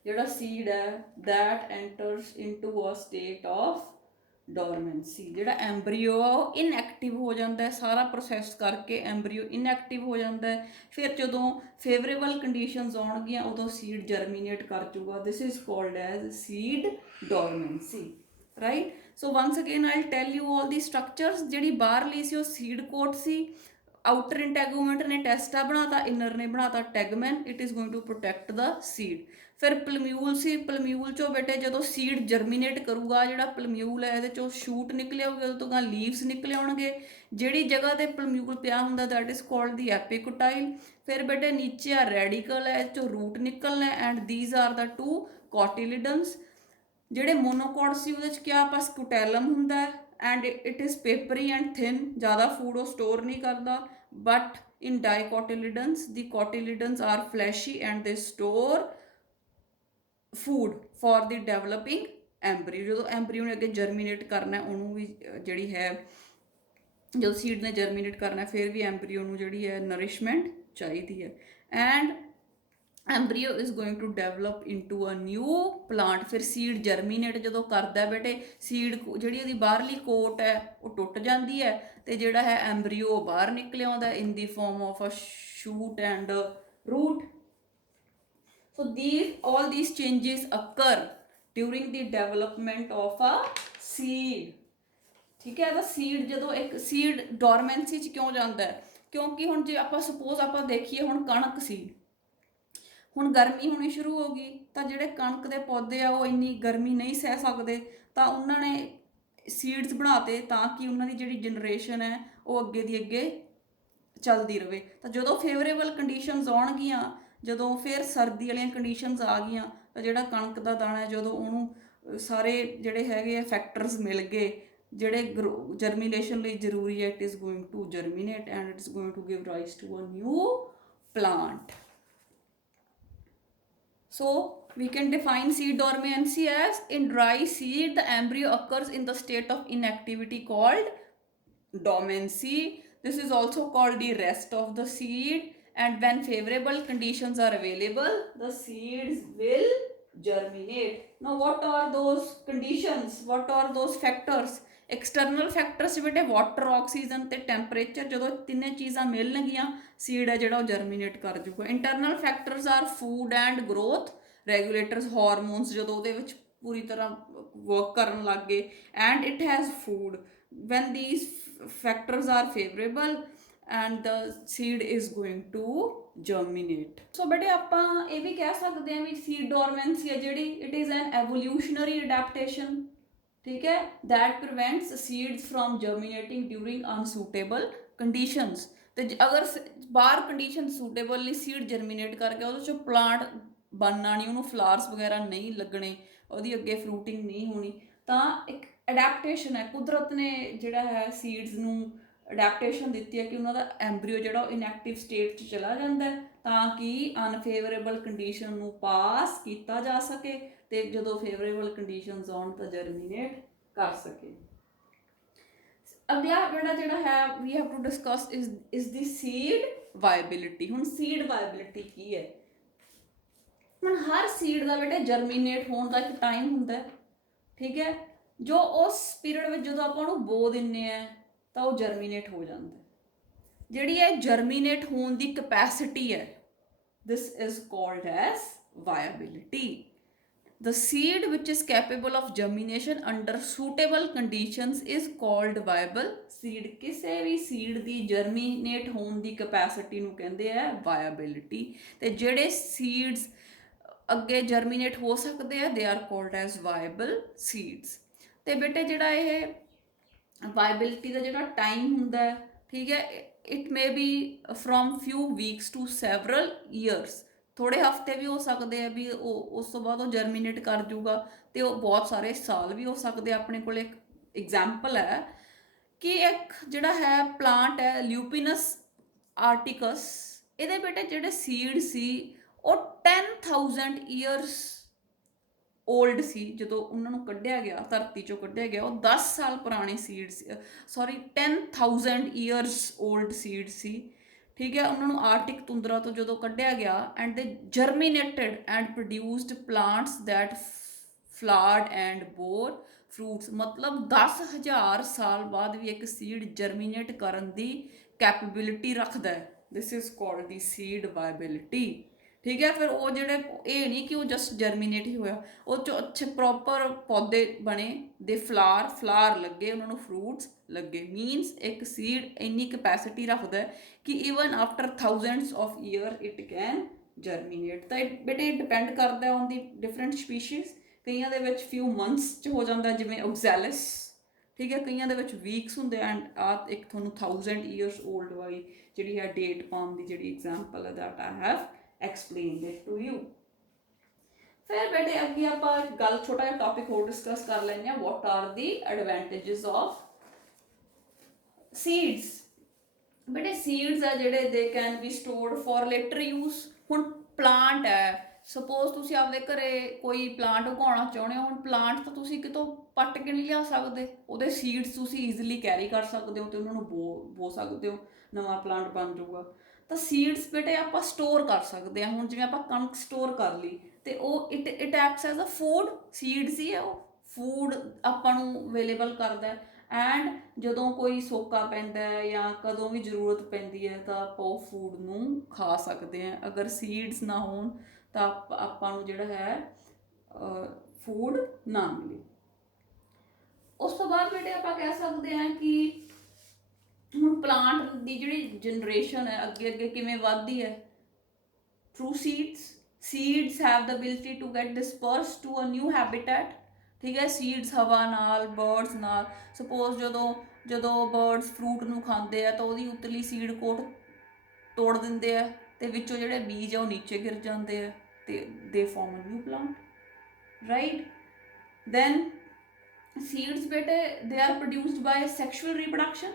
ਜਿਹੜਾ ਸੀਡ ਹੈ that enters into a state of dormancy। ਜਿਹੜਾ ਐਂਬਰੀਓ ਇਨਐਕਟਿਵ ਹੋ ਜਾਂਦਾ ਹੈ, ਸਾਰਾ ਪ੍ਰੋਸੈਸ ਕਰਕੇ ਐਂਬਰੀਓ ਇਨਐਕਟਿਵ ਹੋ ਜਾਂਦਾ ਹੈ। ਫਿਰ ਜਦੋਂ ਫੇਵਰੇਬਲ ਕੰਡੀਸ਼ਨਸ ਆਉਣਗੀਆਂ ਉਦੋਂ ਸੀਡ ਜਰਮੀਨੇਟ ਕਰ ਜੂਗਾ, this is called as seed dormancy, right. So once again I tell you all the structures. ਜਿਹੜੀ ਬਾਹਰਲੀ ਸੀ ਉਹ ਸੀਡ ਕੋਟ ਸੀ, ਆਊਟਰ ਇੰਟੈਗੂਮੈਂਟ ਨੇ ਟੈਸਟਾ ਬਣਾਤਾ, ਇਨਰ ਨੇ ਬਣਾਤਾ tegmen, it is going to protect the seed. ਫਿਰ ਪਲਮਿਊਲ ਸੀ, ਪਲਮਿਊਲ ਚੋਂ ਬੇਟੇ ਜਦੋਂ ਸੀਡ ਜਰਮੀਨੇਟ ਕਰੂਗਾ ਜਿਹੜਾ ਪਲਮਿਊਲ ਹੈ ਇਹਦੇ ਚੋਂ ਸ਼ੂਟ ਨਿਕਲੇ ਆਉਗੇ, ਉਹਦੇ ਤੋਂ ਗਾ ਲੀਵਸ ਨਿਕਲੇ ਆਉਣਗੇ। ਜਿਹੜੀ ਜਗ੍ਹਾ ਤੇ ਪਲਮਿਊਲ ਪਿਆ ਹੁੰਦਾ ਦੈਟ ਇਜ਼ ਕਾਲਡ ਦੀ ਐਪੀਕੋਟਾਈਲ। ਫਿਰ ਬੇਟੇ ਨੀਚੇ ਆ ਰੈਡੀਕਲ ਹੈ, ਇਹ ਚੋਂ ਰੂਟ ਨਿਕਲਣਾ and these are the two cotyledons. ਜਿਹੜੇ ਮੋਨੋਕੋਟ ਸੀ ਉਹਦੇ 'ਚ ਕਿਆ ਆਪਾਂ ਸਕੂਟੈਲਮ ਹੁੰਦਾ ਹੈ and it is papery and thin, ਜ਼ਿਆਦਾ ਫੂਡ ਉਹ ਸਟੋਰ ਨਹੀਂ ਕਰਦਾ। But in dicotyledons the cotyledons are fleshy and they store food for the developing embryo। ਜਦੋਂ ਐਂਬਰੀਓ ਨੇ ਅੱਗੇ ਜਰਮੀਨੇਟ ਕਰਨਾ ਉਹਨੂੰ ਵੀ ਜਿਹੜੀ ਹੈ ਜਦੋਂ ਸੀਡ ਨੇ ਜਰਮੀਨੇਟ ਕਰਨਾ ਫਿਰ ਵੀ ਐਂਬਰੀਓ ਨੂੰ ਜਿਹੜੀ ਹੈ ਨਰਿਸ਼ਮੈਂਟ ਚਾਹੀਦੀ ਹੈ and embryo is going to develop into a new plant. ਫਿਰ ਸੀਡ ਜਰਮੀਨੇਟ ਜਦੋਂ ਕਰਦਾ ਬੇਟੇ ਸੀਡ ਜਿਹੜੀ ਉਹਦੀ ਬਾਹਰਲੀ ਕੋਟ ਹੈ ਉਹ ਟੁੱਟ ਜਾਂਦੀ ਹੈ ਤੇ ਜਿਹੜਾ ਹੈ ਐਂਬਰੀਓ ਬਾਹਰ ਨਿਕਲ ਆਉਂਦਾ in the form of a shoot and root। so all these changes occur during the development of a seed, ਠੀਕ ਹੈ। ਤਾਂ ਸੀਡ ਜਦੋਂ ਇੱਕ ਸੀਡ ਡੋਰਮੈਂਸੀ 'ਚ ਕਿਉਂ ਜਾਂਦਾ ਹੈ ਕਿਉਂਕਿ ਹੁਣ ਜੇ ਆਪਾਂ ਸਪੋਜ਼ ਆਪਾਂ ਦੇਖੀਏ ਹੁਣ ਕਣਕ ਸੀ, ਹੁਣ ਗਰਮੀ ਹੋਣੀ ਸ਼ੁਰੂ ਹੋ ਗਈ ਤਾਂ ਜਿਹੜੇ ਕਣਕ ਦੇ ਪੌਦੇ ਆ ਉਹ ਇੰਨੀ ਗਰਮੀ ਨਹੀਂ ਸਹਿ ਸਕਦੇ ਤਾਂ ਉਹਨਾਂ ਨੇ ਸੀਡਸ ਬਣਾਤੇ ਤਾਂ ਕਿ ਉਹਨਾਂ ਦੀ ਜਿਹੜੀ ਜਨਰੇਸ਼ਨ ਹੈ ਉਹ ਅੱਗੇ ਦੀ ਅੱਗੇ ਚੱਲਦੀ ਰਹੇ। ਤਾਂ ਜਦੋਂ ਫੇਵਰੇਬਲ ਕੰਡੀਸ਼ਨਸ ਆਉਣਗੀਆਂ, ਜਦੋਂ ਫਿਰ ਸਰਦੀ ਵਾਲੀਆਂ ਕੰਡੀਸ਼ਨਸ ਆ ਗਈਆਂ ਤਾਂ ਜਿਹੜਾ ਕਣਕ ਦਾ ਦਾਣਾ ਜਦੋਂ ਉਹਨੂੰ ਸਾਰੇ ਜਿਹੜੇ ਹੈਗੇ ਆ ਫੈਕਟਰਸ ਮਿਲ ਗਏ ਜਿਹੜੇ ਜਰਮੀਨੇਸ਼ਨ ਲਈ ਜ਼ਰੂਰੀ ਹੈ, it is going to germinate and it is going to give rise to a new plant. So We can define seed dormancy as in dry seed, the embryo occurs in the state of inactivity called dormancy. This is also called the rest of the seed, and when favorable conditions are available, the seeds will germinate. Now, what are those conditions? What are those factors? External factors बेटे water oxygen ते temperature जो तिने चीज़ा मिलनगियां seed है जो germinate कर जूगा internal factors are food and growth regulators hormones जो पूरी तरह वर्क करन लग गए and it has food when these factors are favorable and the seed is going to germinate. So बेटे ਆਪਾਂ ਇਹ ਵੀ ਕਹਿ ਸਕਦੇ ਹਾਂ ਵੀ seed dormancy ਹੈ ਜਿਹੜੀ it is an evolutionary adaptation, ठीक है, that prevents seeds from germinating during unsuitable conditions. ਤੇ ਅਗਰ ਬਾਹਰ ਕੰਡੀਸ਼ਨ ਸੂਟੇਬਲ ਨਹੀਂ ਸੀਡ ਜਰਮੀਨੇਟ ਕਰਕੇ ਉਹਦੇ ਚੋਂ ਪਲਾਂਟ ਬਣਨਾ ਨਹੀਂ, ਉਹਨੂੰ ਫਲਾਵਰਸ ਵਗੈਰਾ ਨਹੀਂ ਲੱਗਣੇ, ਉਹਦੀ ਅੱਗੇ ਫਰੂਟਿੰਗ ਨਹੀਂ ਹੋਣੀ, ਤਾਂ ਇੱਕ ਅਡੈਪਟੇਸ਼ਨ ਹੈ, ਕੁਦਰਤ ਨੇ ਜਿਹੜਾ ਹੈ ਸੀਡਸ ਨੂੰ ਅਡੈਪਟੇਸ਼ਨ ਦਿੱਤੀ ਹੈ ਕਿ ਉਹਨਾਂ ਦਾ ਐਂਬਰੀਓ ਜਿਹੜਾ ਉਹ ਇਨਐਕਟਿਵ ਸਟੇਟ 'ਚ ਚਲਾ ਜਾਂਦਾ ਤਾਂ ਕਿ ਅਨਫੇਵਰੇਬਲ ਕੰਡੀਸ਼ਨ ਨੂੰ ਪਾਸ ਕੀਤਾ ਜਾ ਸਕੇ ਤੇ ਜਦੋਂ ਫੇਵਰੇਬਲ ਕੰਡੀਸ਼ਨਸ ਆਉਣ ਤਾਂ ਜਰਮੀਨੇਟ ਕਰ ਸਕੇ। ਅਗਲਾ ਜਿਹੜਾ ਹੈ we have to discuss is the seed viability. ਹੁਣ ਸੀਡ ਵਾਇਬਿਲਿਟੀ ਕੀ ਹੈ? ਹੁਣ ਹਰ ਸੀਡ ਦਾ ਬੇਟੇ ਜਰਮੀਨੇਟ ਹੋਣ ਦਾ ਇੱਕ ਟਾਈਮ ਹੁੰਦਾ, ਠੀਕ ਹੈ, ਜੋ ਉਸ ਪੀਰੀਅਡ ਵਿੱਚ ਜਦੋਂ ਆਪਾਂ ਉਹਨੂੰ ਬੋ ਦਿੰਦੇ ਆ ਤਾਂ ਉਹ ਜਰਮੀਨੇਟ ਹੋ ਜਾਂਦਾ। ਜਿਹੜੀ ਇਹ ਜਰਮੀਨੇਟ ਹੋਣ ਦੀ ਕਪੈਸਿਟੀ ਹੈ, this is called as viability. The seed which is capable of germination under suitable conditions is called viable seed। ਕਿਸੇ ਵੀ seed ਦੀ germinate ਹੋਣ ਦੀ capacity ਨੂੰ ਕਹਿੰਦੇ ਆ viability। ਤੇ ਜਿਹੜੇ seeds ਅੱਗੇ germinate ਹੋ ਸਕਦੇ ਆ they are called as viable seeds। ਤੇ ਬੇਟੇ ਜਿਹੜਾ ਇਹ viability ਦਾ ਜਿਹੜਾ time ਹੁੰਦਾ ਹੈ, ਠੀਕ ਹੈ, it may be from few weeks to several years। ਥੋੜੇ ਹਫ਼ਤੇ ਵੀ ਹੋ ਸਕਦੇ ਆ ਵੀ ਉਹ ਉਸ ਤੋਂ ਬਾਅਦ ਉਹ ਜਰਮੀਨੇਟ ਕਰ ਜੂਗਾ ਤੇ ਉਹ ਬਹੁਤ ਸਾਰੇ ਸਾਲ ਵੀ ਹੋ ਸਕਦੇ ਆ। ਆਪਣੇ ਕੋਲ ਇੱਕ ਐਗਜ਼ਾਮਪਲ ਹੈ ਕਿ ਇੱਕ ਜਿਹੜਾ ਹੈ ਪਲਾਂਟ ਹੈ ਲਿਊਪੀਨਸ ਆਰਟਿਕਸ, ਇਹਦੇ ਬੇਟੇ ਜਿਹੜੇ ਸੀਡ ਸੀ ਉਹ 10,000 ਈਅਰਸ ਓਲਡ ਸੀ ਜਦੋਂ ਉਹਨਾਂ ਨੂੰ ਕੱਢਿਆ ਗਿਆ, ਧਰਤੀ ਚੋਂ ਕੱਢਿਆ ਗਿਆ। ਉਹ 10 ਸਾਲ ਪੁਰਾਣੇ ਸੀਡ ਸੀ, ਸੌਰੀ 10,000 ਈਅਰਸ ਓਲਡ ਸੀਡ ਸੀ, ਠੀਕ ਹੈ। ਉਹਨਾਂ ਨੂੰ ਆਰਟਿਕ ਤੁੰਦਰਾ ਤੋਂ ਜਦੋਂ ਕੱਢਿਆ ਗਿਆ and they germinated and produced plants that flowered and bore fruits. ਮਤਲਬ 10,000 ਸਾਲ ਬਾਅਦ ਵੀ ਇੱਕ ਸੀਡ ਜਰਮੀਨੇਟ ਕਰਨ ਦੀ ਕੈਪੇਬਿਲਿਟੀ ਰੱਖਦਾ ਹੈ। This is called the seed ਵਾਇਬਿਲਿਟੀ, ਠੀਕ ਹੈ। ਫਿਰ ਉਹ ਜਿਹੜੇ ਇਹ ਨਹੀਂ ਕਿ ਉਹ ਜਸਟ ਜਰਮੀਨੇਟ ਹੀ ਹੋਇਆ, ਉਹ 'ਚੋਂ ਅੱਛੇ ਪ੍ਰੋਪਰ ਪੌਦੇ ਬਣੇ, ਦੇ ਫਲਾਰ ਲੱਗੇ, ਉਹਨਾਂ ਨੂੰ ਫਰੂਟਸ ਲੱਗੇ। ਮੀਨਸ ਇੱਕ ਸੀਡ ਇੰਨੀ ਕਪੈਸਿਟੀ ਰੱਖਦਾ ਕਿ even after thousands of year it can germinate. ਤਾਂ ਬੇਟੇ ਡਿਪੈਂਡ ਕਰਦਾ ਔਨ ਦੀ ਡਿਫਰੈਂਟ ਸਪੀਸ਼ੀਜ਼। ਕਈਆਂ ਦੇ ਵਿੱਚ ਫਿਊ ਮੰਥਸ 'ਚ ਹੋ ਜਾਂਦਾ ਜਿਵੇਂ ਓਗਜ਼ੈਲਿਸ, ਠੀਕ ਹੈ, ਕਈਆਂ ਦੇ ਵਿੱਚ ਵੀਕਸ ਹੁੰਦੇ ਐਂਡ ਆ ਇੱਕ ਤੁਹਾਨੂੰ 1000 ਈਅਰਸ ਓਲਡ ਵਾਲੀ ਜਿਹੜੀ ਹੈ ਡੇਟ ਪਾਮ ਦੀ ਜਿਹੜੀ ਐਗਜ਼ਾਮਪਲ ਹੈ that I have explained it to you। ਫਿਰ ਬੇਟੇ ਅੱਗੇ ਆਪਾਂ ਗੱਲ ਛੋਟਾ ਜਿਹਾ ਟੌਪਿਕ ਹੋਰ ਡਿਸਕਸ ਕਰ ਲੈਂਦੇ ਹਾਂ, what are the advantages of seeds। ਬੇਟੇ ਸੀਡਸ ਆ ਜਿਹੜੇ they can be stored for later use. ਹੁਣ ਪਲਾਂਟ ਹੈ, ਸਪੋਜ਼ ਤੁਸੀਂ ਆਪਦੇ ਘਰੇ ਕੋਈ ਪਲਾਂਟ ਉਗਾਉਣਾ ਚਾਹੁੰਦੇ ਹੋ, ਹੁਣ ਪਲਾਂਟ ਤਾਂ ਤੁਸੀਂ ਕਿਤੋਂ ਪੱਟ ਕੇ ਨਹੀਂ ਲਿਆ ਸਕਦੇ, ਉਹਦੇ ਸੀਡਸ ਤੁਸੀਂ ਈਜ਼ੀਲੀ ਕੈਰੀ ਕਰ ਸਕਦੇ ਹੋ ਤੇ ਉਹਨਾਂ ਨੂੰ ਬੋ ਸਕਦੇ ਹੋ, ਨਵਾਂ ਪਲਾਂਟ ਬਣ ਜਾਊਗਾ। ਤਾਂ ਸੀਡਸ ਬੇਟੇ ਆਪਾਂ ਸਟੋਰ ਕਰ ਸਕਦੇ ਹਾਂ। ਹੁਣ ਜਿਵੇਂ ਆਪਾਂ ਕਣਕ ਸਟੋਰ ਕਰ ਲਈ ਤੇ ਉਹ it acts as a food. Seeds ਹੀ ਹੈ ਉਹ ਫੂਡ ਆਪਾਂ ਨੂੰ ਅਵੇਲੇਬਲ ਕਰਦਾ ਐਂਡ ਜਦੋਂ ਕੋਈ ਸੋਕਾ ਪੈਂਦਾ ਹੈ ਜਾਂ ਕਦੋਂ ਵੀ ਜ਼ਰੂਰਤ ਪੈਂਦੀ ਹੈ ਤਾਂ ਆਪਾਂ ਉਹ ਫੂਡ ਨੂੰ ਖਾ ਸਕਦੇ ਹਾਂ। ਅਗਰ ਸੀਡਸ ਨਾ ਹੋਣ ਤਾਂ ਆਪਾਂ ਨੂੰ ਜਿਹੜਾ ਹੈ ਫੂਡ ਨਾ ਮਿਲੇ। ਉਸ ਤੋਂ ਬਾਅਦ ਬੇਟੇ ਆਪਾਂ ਕਹਿ ਸਕਦੇ ਹਾਂ ਕਿ ਹੁਣ ਪਲਾਂਟ ਦੀ ਜਿਹੜੀ ਜਨਰੇਸ਼ਨ ਹੈ ਅੱਗੇ ਅੱਗੇ ਕਿਵੇਂ ਵੱਧਦੀ ਹੈ, through seeds have the ability to get disperse to a new habitat, ਠੀਕ ਹੈ। ਸੀਡਸ ਹਵਾ ਨਾਲ, ਬਰਡਸ ਨਾਲ, ਸਪੋਜ਼ ਜਦੋਂ ਬਰਡਸ ਫਰੂਟ ਨੂੰ ਖਾਂਦੇ ਆ ਤਾਂ ਉਹਦੀ ਉਤਲੀ ਸੀਡ ਕੋਟ ਤੋੜ ਦਿੰਦੇ ਆ ਤੇ ਵਿੱਚੋਂ ਜਿਹੜੇ ਬੀਜ ਆ ਉਹ ਨੀਚੇ ਗਿਰ ਜਾਂਦੇ ਆ ਤੇ they form a new plant, right. Then seeds ਬੇਟੇ they are produced by sexual reproduction,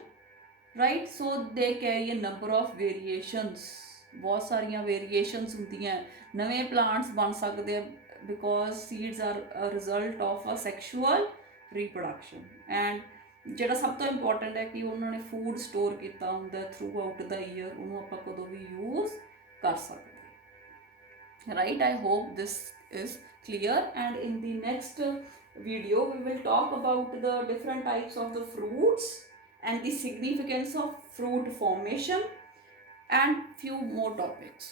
right. So they carry a number of variations, ਬਹੁਤ ਸਾਰੀਆਂ ਵੇਰੀਏਸ਼ਨਸ ਹੁੰਦੀਆਂ, ਨਵੇਂ ਪਲਾਂਟਸ ਬਣ ਸਕਦੇ ਆ because seeds are a result of a sexual reproduction. And ਜਿਹੜਾ ਸਭ ਤੋਂ ਇੰਪੋਰਟੈਂਟ ਹੈ ਕਿ ਉਹਨਾਂ ਨੇ ਫੂਡ ਸਟੋਰ ਕੀਤਾ ਹੁੰਦਾ ਥਰੂ ਆਊਟ ਦਾ ਈਅਰ, ਉਹਨੂੰ ਆਪਾਂ ਕਦੋਂ ਵੀ ਯੂਜ਼ ਕਰ ਸਕਦੇ, right? I hope this is clear, and in the next video we will talk about the different types of the fruits and the significance of fruit formation and few more topics.